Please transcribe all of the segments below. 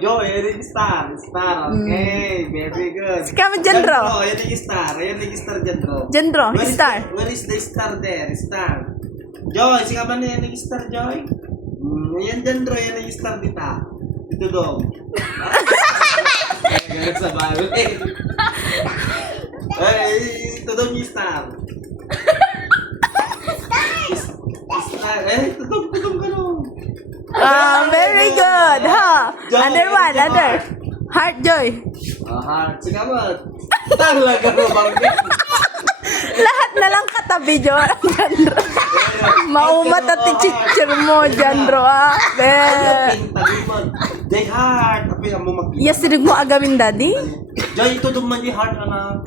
Joy, yan yung star. Star, okay. Very good. Sikama, Jandro. Yan yung star. Yan yung star, Jandro. Jandro, star. Where is the star there? Star. Joy, sikama na yan yung star, Joy. Yan, Jandro, yan yung star dita. Ito dong. Ganyan sa balo. Ito dong yung star. Star. Ito dong ka nung. Very good. Ha. Joy, Other one, ito, other. Heart, Joy. Heart. Sikama. Talaga mo, bangkit. Lahat na lang katabi, Joy. Jandro. Maumat at teacher mo, Jandro. Jay heart. Tapi mo mag. Yes, sinig mo agamin, daddy. Joy, ito duman yung heart, anak.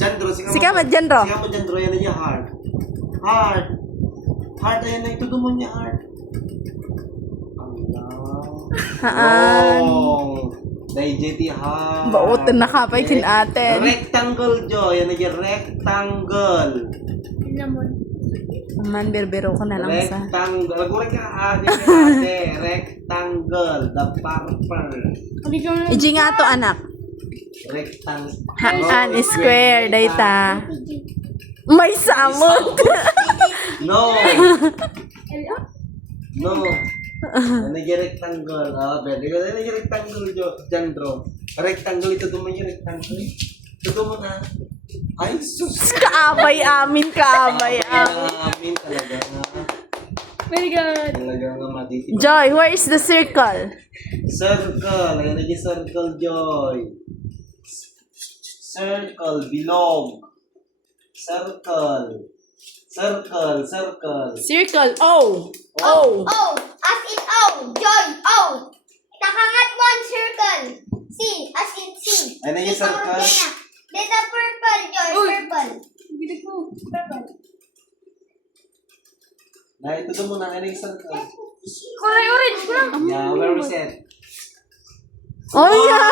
Jandro, Sikama, Jandro. Sikama, Jandro, yan yung heart. Heart. Heart, ayan na, ito duman yung heart. Haan. Oh. Dahil JT heart. Bautan na kapay kin atin. Rectangle, Joy. Yan yung rectangle. Man, berbero ko na lang sa... Rectangle. Lagura ka, ate. Rectangle. The purple. Iji nga to, anak. Rectangle. Haan, square, dayta. May samot. No. No. Ano yung rectangle? Very good. Ano yung rectangle, Jandro? Rectangle, ito duman yung rectangle. Ito duman na. Ay, sus. Kaabay amin, kaabay amin. Amin talaga nga. Very good. Talaga nga matitipid. Joy, where is the circle? Circle. Ayan na yung circle, Joy. Circle, bilog. Circle. Circle, circle. Circle, O. O. Oh, as in O. Joy, O. Takangat one circle. C, as in C. Ano yung circle? Dito purple, Joy, purple. Purple. Na, ito doon muna. Ano yung circle? Kulay orange ko lang. Yeah, where is it? Oh, yeah.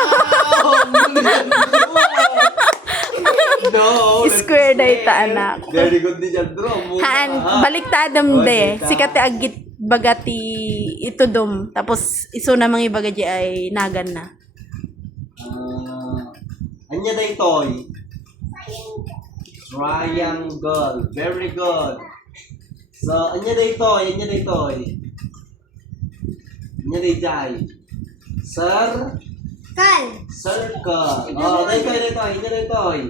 No. Square dayta, anak. Very good ni Jandro. Haan, baliktadam de. Sikate agit bagati ito dum. Tapos iso na mga ibagaji ay nagan na. Anya da itoy? Triangle. Very good. So, anya da itoy? Anya da itoy? Anya da itoy? Circle. Oh, da itoy, da itoy. Anya da itoy?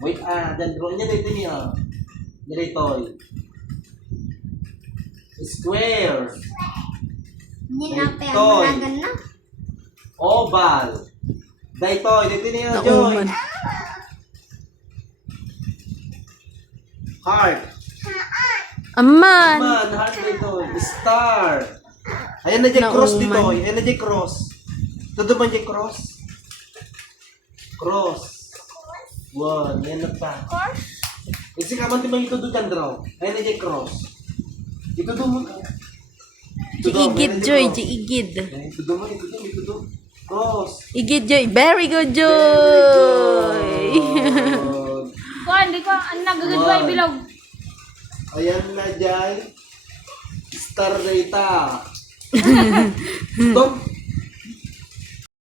Wait, Jandro. Anya da itoy niya? Anya da itoy? Square. Hindi na pa Toy. nagan na. Oval. Daytoy, dito niya, Joy. Nauman. Heart. Aman. Man, heart dito. Star. Ayan na dyan cross dito. Nauman. Ayan na dyan cross. Todo man dyan cross. Cross. One. Ayan na pa. Kasi kaman di man ito doon Jandro. Ayan na dyan cross. Ito doon mo ka. Igid, Joy. Igid. Ito doon mo. Ito doon. Ito doon. Cross. Igid, Joy. Very good, Joy. Good. Kuan, di ko, ang nagagadway bilog. Ayan na dyan. Star data. Don't